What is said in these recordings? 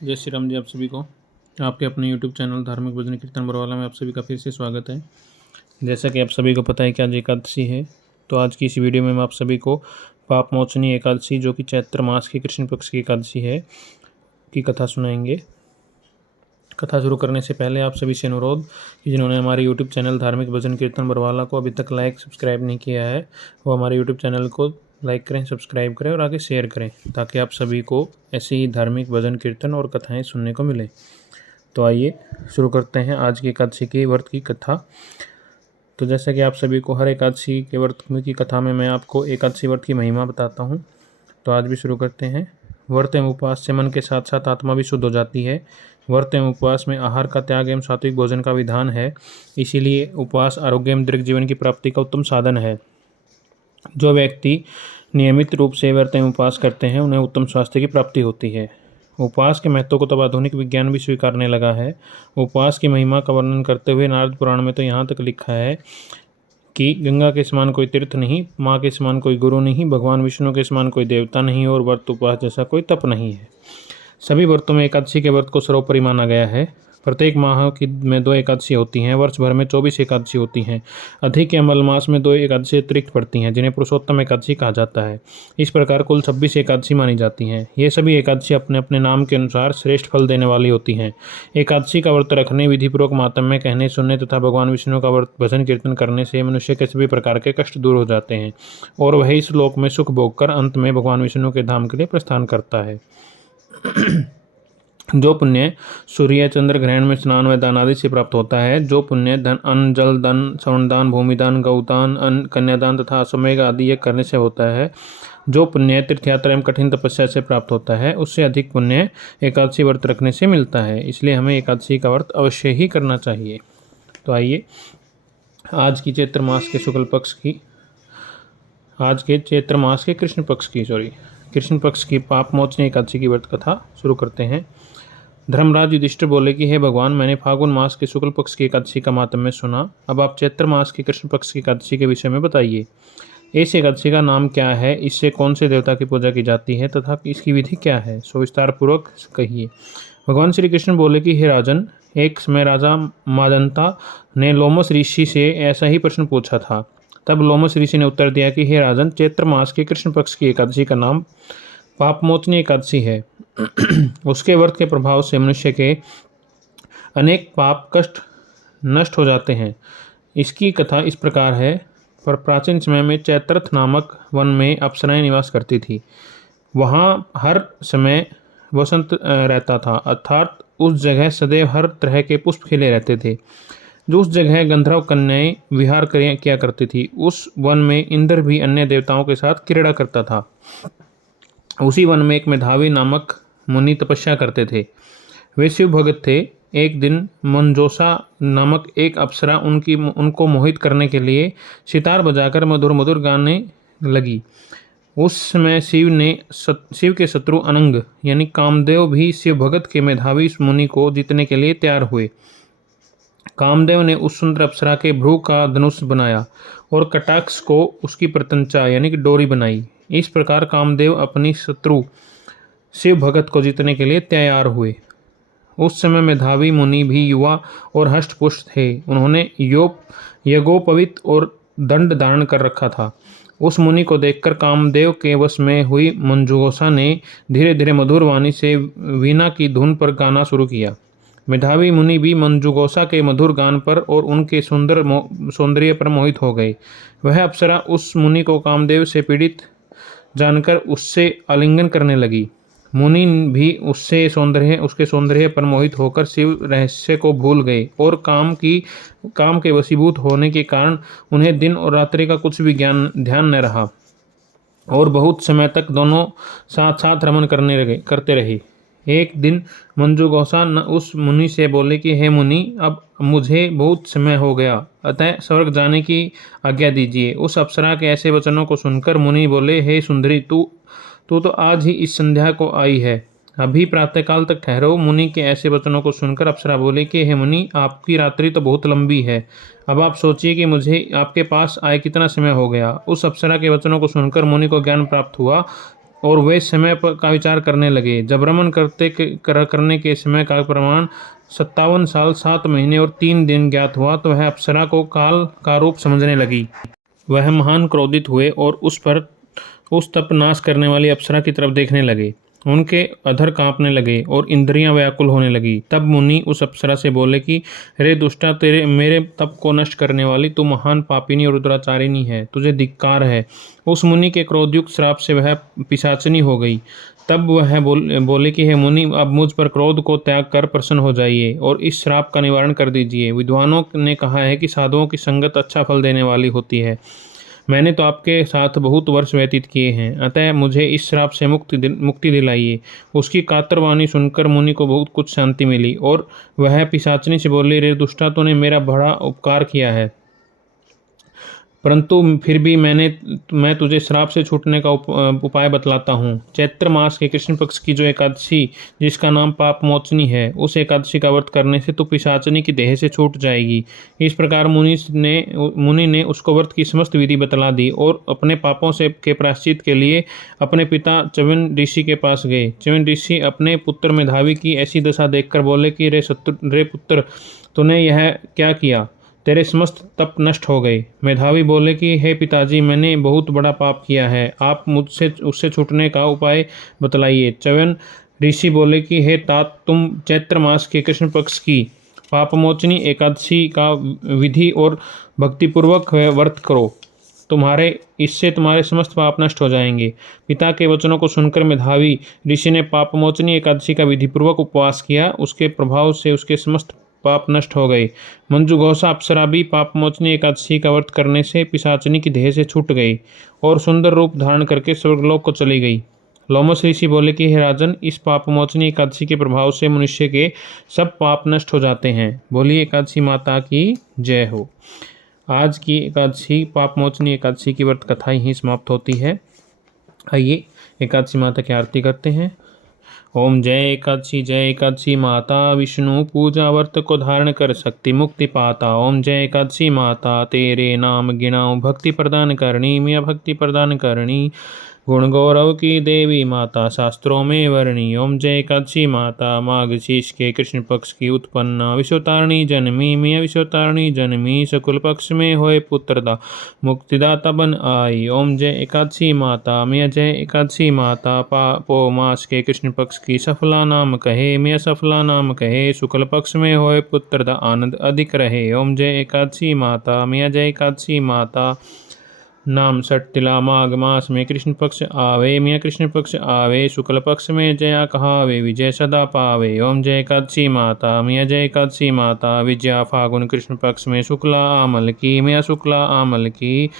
जय श्री राम जी। आप सभी को आपके अपने YouTube चैनल धार्मिक भजन कीर्तन बरवाला में आप सभी का फिर से स्वागत है। जैसा कि आप सभी को पता है कि आज एकादशी है, तो आज की इस वीडियो में हम आप सभी को पाप मोचनी एकादशी, जो कि चैत्र मास की कृष्ण पक्ष की एकादशी है, की कथा सुनाएंगे। कथा शुरू करने से पहले आप सभी से अनुरोध कि जिन्होंने हमारे YouTube चैनल धार्मिक भजन कीर्तन बरवाला को अभी तक लाइक सब्सक्राइब नहीं किया है, वो हमारे YouTube चैनल को लाइक करें, सब्सक्राइब करें और आगे शेयर करें, ताकि आप सभी को ऐसे ही धार्मिक भजन कीर्तन और कथाएं सुनने को मिले। तो आइए शुरू करते हैं आज की एकादशी के व्रत की कथा। तो जैसा कि आप सभी को हर एकादशी के व्रत की कथा में मैं आपको एकादशी व्रत की महिमा बताता हूँ, तो आज भी शुरू करते हैं। व्रत एवं उपवास से मन के साथ साथ आत्मा भी शुद्ध हो जाती है। व्रत एवं उपवास में आहार का त्याग एवं सात्विक भोजन का विधान है, इसीलिए उपवास आरोग्य एवं दीर्घ जीवन की प्राप्ति का उत्तम साधन है। जो व्यक्ति नियमित रूप से व्रत एवं उपवास करते हैं, उन्हें उत्तम स्वास्थ्य की प्राप्ति होती है। उपवास के महत्व को तब आधुनिक विज्ञान भी स्वीकारने लगा है। उपवास की महिमा का वर्णन करते हुए नारद पुराण में तो यहाँ तक लिखा है कि गंगा के समान कोई तीर्थ नहीं, माँ के समान कोई गुरु नहीं, भगवान विष्णु के समान कोई देवता नहीं और व्रत उपवास जैसा कोई तप नहीं है। सभी व्रतों में एकादशी के व्रत को सर्वोपरि माना गया है। प्रत्येक माह की में 2 एकादशी होती हैं। वर्ष भर में 24 एकादशी होती हैं। अधिक या मलमास में 2 एकादशी अतिरिक्त पड़ती हैं, जिन्हें पुरुषोत्तम एकादशी कहा जाता है। इस प्रकार कुल 26 एकादशी मानी जाती हैं। ये सभी एकादशी अपने अपने नाम के अनुसार श्रेष्ठ फल देने वाली होती हैं। एकादशी का व्रत रखने, विधिपूर्वक मातम्य कहने सुनने तथा भगवान विष्णु का व्रत भजन कीर्तन करने से मनुष्य के सभी प्रकार के कष्ट दूर हो जाते हैं और वह इस लोक में सुख भोग कर अंत में भगवान विष्णु के धाम के लिए प्रस्थान करता है। जो पुण्य सूर्य चंद्र ग्रहण में स्नान व दान आदि से प्राप्त होता है, जो पुण्य धन अन्न जल दान श्रवणदान भूमिदान गौदान अन्न कन्यादान तथा अश्वमेघ आदि ये करने से होता है, जो पुण्य तीर्थयात्रा एवं कठिन तपस्या से प्राप्त होता है, उससे अधिक पुण्य एकादशी व्रत रखने से मिलता है। इसलिए हमें एकादशी का व्रत अवश्य ही करना चाहिए। तो आइए आज के चैत्र मास के कृष्ण पक्ष की पाप मोचनी एकादशी की व्रत कथा शुरू करते हैं। धर्मराज युधिष्ठिर बोले कि हे भगवान, मैंने फागुन मास के शुक्ल पक्ष की एकादशी का मातम्य सुना। अब आप चैत्र मास के कृष्ण पक्ष की एकादशी के विषय में बताइए। इस एकादशी का नाम क्या है, इससे कौन से देवता की पूजा की जाती है तथा इसकी विधि क्या है, सो विस्तार पूर्वक कहिए। भगवान श्री कृष्ण बोले कि हे राजन, एक समय राजा मादंता ने लोमस ऋषि से ऐसा ही प्रश्न पूछा था। तब लोमस ऋषि ने उत्तर दिया कि हे राजन, चैत्र मास के कृष्ण पक्ष की एकादशी का नाम पापमोचनी एकादशी है। उसके व्रत के प्रभाव से मनुष्य के अनेक पाप कष्ट नष्ट हो जाते हैं। इसकी कथा इस प्रकार है। पर प्राचीन समय में चैत्रथ नामक वन में अप्सराएं निवास करती थी। वहाँ हर समय वसंत रहता था, अर्थात उस जगह सदैव हर तरह के पुष्प खिले रहते थे। जो उस जगह गंधर्व कन्याएं विहार किया करती थी, उस वन में इंद्र भी अन्य देवताओं के साथ क्रीड़ा करता था। उसी वन में एक मेधावी नामक मुनि तपस्या करते थे। वे शिव भगत थे। एक दिन मंजोसा नामक एक अप्सरा उनको मोहित करने के लिए सितार बजाकर मधुर मधुर गाने लगी। उस समय शिव के शत्रु अनंग यानी कामदेव भी शिव भगत के मेधावी इस मुनि को जीतने के लिए तैयार हुए। कामदेव ने उस सुंदर अप्सरा के भ्रू का धनुष बनाया और कटाक्ष को उसकी प्रत्यंचा यानी कि डोरी बनाई। इस प्रकार कामदेव अपनी शत्रु शिव भगत को जीतने के लिए तैयार हुए। उस समय मेधावी मुनि भी युवा और हष्टपुष्ट थे। उन्होंने यज्ञोपवीत और दंड धारण कर रखा था। उस मुनि को देखकर कामदेव के वश में हुई मंजूषा ने धीरे धीरे मधुर वाणी से वीणा की धुन पर गाना शुरू किया। मेधावी मुनि भी मंजूषा के मधुर गान पर और उनके सुंदर सौंदर्य पर मोहित हो गए। वह अप्सरा उस मुनि को कामदेव से पीड़ित जानकर उससे आलिंगन करने लगी। मुनि भी उसके सौंदर्य पर मोहित होकर शिव रहस्य को भूल गए और काम के वशीभूत होने के कारण उन्हें दिन और रात्रि का कुछ भी ध्यान न रहा और बहुत समय तक दोनों साथ साथ रमन करते रहे। एक दिन मंजूषा उस मुनि से बोले कि हे मुनि, अब मुझे बहुत समय हो गया, अतः स्वर्ग जाने की आज्ञा दीजिए। उस अप्सरा के ऐसे वचनों को सुनकर मुनि बोले, हे सुंदरी, तू तो आज ही इस संध्या को आई है, अभी प्रातःकाल तक ठहरो। मुनि के ऐसे वचनों को सुनकर अप्सरा बोले कि हे मुनि, आपकी रात्रि तो बहुत लंबी है, अब आप सोचिए कि मुझे आपके पास आए कितना समय हो गया। उस अप्सरा के वचनों को सुनकर मुनि को ज्ञान प्राप्त हुआ और वे समय पर का विचार करने लगे। जब रमन करने के समय का प्रमाण 57 साल 7 महीने और 3 दिन ज्ञात हुआ तो वह अप्सरा को काल का रूप समझने लगी। वह महान क्रोधित हुए और उस तप नाश करने वाली अप्सरा की तरफ देखने लगे। उनके अधर कांपने लगे और इंद्रियां व्याकुल होने लगी। तब मुनि उस अप्सरा से बोले कि रे दुष्टा, तेरे मेरे तप को नष्ट करने वाली तू महान पापिनी और रुद्राचारिणी है, तुझे धिक्कार है। उस मुनि के क्रोधयुक्त श्राप से वह पिशाचिनी हो गई। तब वह बोले कि हे मुनि, अब मुझ पर क्रोध को त्याग कर प्रसन्न हो जाइए और इस श्राप का निवारण कर दीजिए। विद्वानों ने कहा है कि साधुओं की संगत अच्छा फल देने वाली होती है। मैंने तो आपके साथ बहुत वर्ष व्यतीत किए हैं, अतः मुझे इस श्राप से मुक्ति दिलाइए। उसकी कातर वाणी सुनकर मुनि को बहुत कुछ शांति मिली और वह पिशाचिनी से बोली, रे दुष्टा, तूने मेरा बड़ा उपकार किया है, परंतु फिर भी मैं तुझे श्राप से छूटने का उपाय बतलाता हूँ। चैत्र मास के कृष्ण पक्ष की जो एकादशी, जिसका नाम पाप मोचनी है, उस एकादशी का व्रत करने से तू पिशाचिनी की देह से छूट जाएगी। इस प्रकार मुनि ने उसको व्रत की समस्त विधि बतला दी और अपने पापों से के प्रायश्चित के लिए अपने पिता च्यवन ऋषि के पास गए। च्यवन ऋषि अपने पुत्र मेधावी की ऐसी दशा देखकर बोले कि रे पुत्र, तूने यह क्या किया? तेरे समस्त तप नष्ट हो गए। मेधावी बोले कि हे पिताजी, मैंने बहुत बड़ा पाप किया है, आप मुझसे उससे छूटने का उपाय बतलाइए। च्यवन ऋषि बोले कि हे तात, तुम चैत्र मास के कृष्ण पक्ष की पापमोचनी एकादशी का विधि और भक्तिपूर्वक व्रत करो, इससे तुम्हारे समस्त पाप नष्ट हो जाएंगे। पिता के वचनों को सुनकर मेधावी ऋषि ने पापमोचनी एकादशी का विधिपूर्वक उपवास किया। उसके प्रभाव से उसके समस्त पाप नष्ट हो गए। मंजुघोषा अप्सरा भी पापमोचनी एकादशी का व्रत करने से पिशाचिनी की देह से छूट गई और सुंदर रूप धारण करके स्वर्गलोक को चली गई। लोमस ऋषि बोले कि हे राजन, इस पापमोचनी एकादशी के प्रभाव से मनुष्य के सब पाप नष्ट हो जाते हैं। बोलिए एकादशी माता की जय हो। आज की एकादशी पापमोचनी एकादशी की व्रत कथा यहीं समाप्त होती है। आइए एकादशी माता की आरती करते हैं। ओम जय एकादशी माता, विष्णु पूजा व्रत को धारण कर शक्ति मुक्ति पाता। ओम जय एकादशी माता, तेरे नाम गिनाऊं भक्ति प्रदान करनी, मिया भक्ति प्रदान करनी। गुण गौरव की देवी माता, शास्त्रों में वर्णी। ओम जय एकादशी माता, माघ शीष के कृष्ण पक्ष की उत्पन्ना, विश्वतारिणी जन्मी, मिया विश्वतारिणी जन्मी। शकुल पक्ष में होए पुत्रदा, मुक्तिदाता बन आई। ओम जय एकादशी माता, मिया जय एकादशी माता, पो मास के कृष्ण पक्ष की सफला नाम कहे, मिया सफला नाम कहे। शुक्ल पक्ष में होए पुत्रदा, आनंद अधिक रहे। ओम जय एकादशी माता, मिया जय एकादशी माता। नाम सट्टिला माघ मास में कृष्ण पक्ष आवे, मिया कृष्ण पक्ष आवे। शुक्ल पक्ष में जया कहावे, विजय सदा पावे। ओम जय एकादशी माता, मिया जय एकादशी माता। विजया फागुन कृष्ण पक्ष में शुक्ला आमल की, मिया शुक्ला आमल की।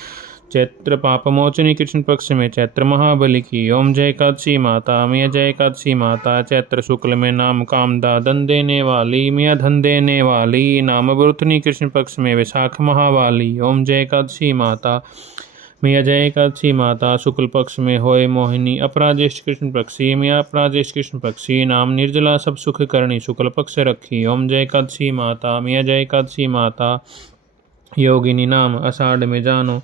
चैत्र पापमोचनी कृष्ण पक्ष में चैत्र महाबली की। ओम जय एकादशी माता, मिया जय एकादशी माता। चैत्र शुक्ल में नाम कामदा, धन देने वाली, मिया धन देने वाली। नाम वृथनी कृष्ण पक्ष में वैशाख महावाली। ओम जय एकादशी माता, मिया जय एकादशी माता। शुक्ल पक्ष में होए मोहिनी, अपराजेष्ठ कृष्ण पक्षी, मिया अपराजेष्ठ कृष्ण पक्षी। नाम निर्जला सब सुख करणी, शुक्ल पक्ष रखी। ओम जय एकादशी माता, मिया जय एकादशी माता। योगिनी नाम आषाढ़ में जानो,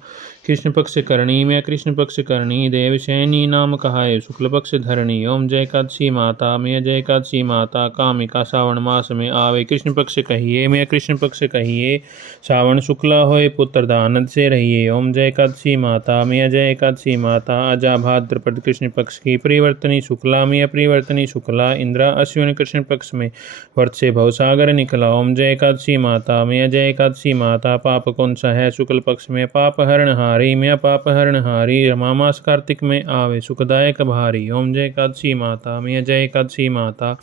कृष्ण पक्ष करणी, मैं कृष्ण पक्ष करणी। देवशैनी नाम कहाए, शुक्ल पक्ष धरणी। ओम जय एकादशी माता, मैं जय एकादशी माता। कामिका सावन मास में आवे, कृष्ण पक्ष कहिए, मैं कृष्ण पक्ष कहिए। सावन शुक्ला होए पुत्र, आनंद से रहिए। ओम जय एकादशी माता, मैं जय एकादशी माता। अजा भाद्रपद कृष्ण पक्ष की परिवर्तनी शुक्ला, मैं परिवर्तनी शुक्ला। इंद्रा अश्विन कृष्ण पक्ष में वर्त से भवसागर निकला। ओम जय एकादशी माता, मैं जय एकादशी माता। पाप कौन सा है शुक्ल पक्ष में, पाप हरण हारी, मैं पाप हरण हारी। रमा मास कार्तिक में आवे, सुखदायक भारी। ओम जय एकादशी माता, मैं जय एकादशी माता।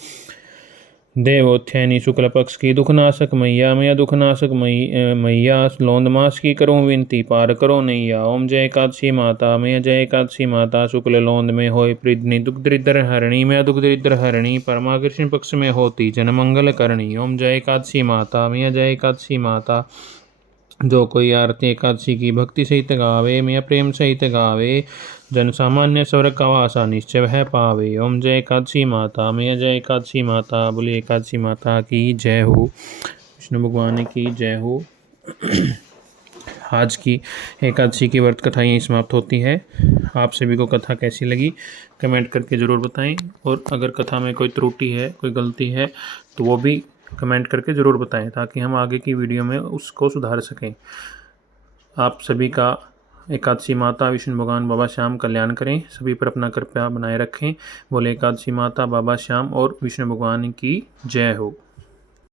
देवोत्थैनी शुक्ल पक्ष की दुखनाशक मैया, मैं दुखनाशक मैया। लोंद मास की करूँ विनती, पार करो नैया। ओम जय एकादशी माता, मैं जय एकादशी माता। शुक्ल लोंद में होए प्रीदनी, दुख दरिद्र हरणी, मैं दुख दरिद्र हरणी। परमा कृष्ण पक्ष में होती, जन मंगल करणी। ओम जय एकादशी माता, मैं जय एकादशी माता। जो कोई आरती एकादशी की भक्ति सहित गावे, मैं प्रेम सहित गावे। जन सामान्य स्वर्ग का वासा निश्चय वह पावे। ओम जय एकादशी माता, मैं जय एकादशी माता। बोलिए एकादशी माता की जय हो, विष्णु भगवान की जय हो। आज की एकादशी की व्रत कथा यहीं समाप्त होती है। आप सभी को कथा कैसी लगी कमेंट करके ज़रूर बताएं, और अगर कथा में कोई त्रुटि है, कोई गलती है, तो वो भी कमेंट करके ज़रूर बताएं, ताकि हम आगे की वीडियो में उसको सुधार सकें। आप सभी का एकादशी माता विष्णु भगवान बाबा श्याम कल्याण करें, सभी पर अपना कृपा बनाए रखें। बोले एकादशी माता बाबा श्याम और विष्णु भगवान की जय हो।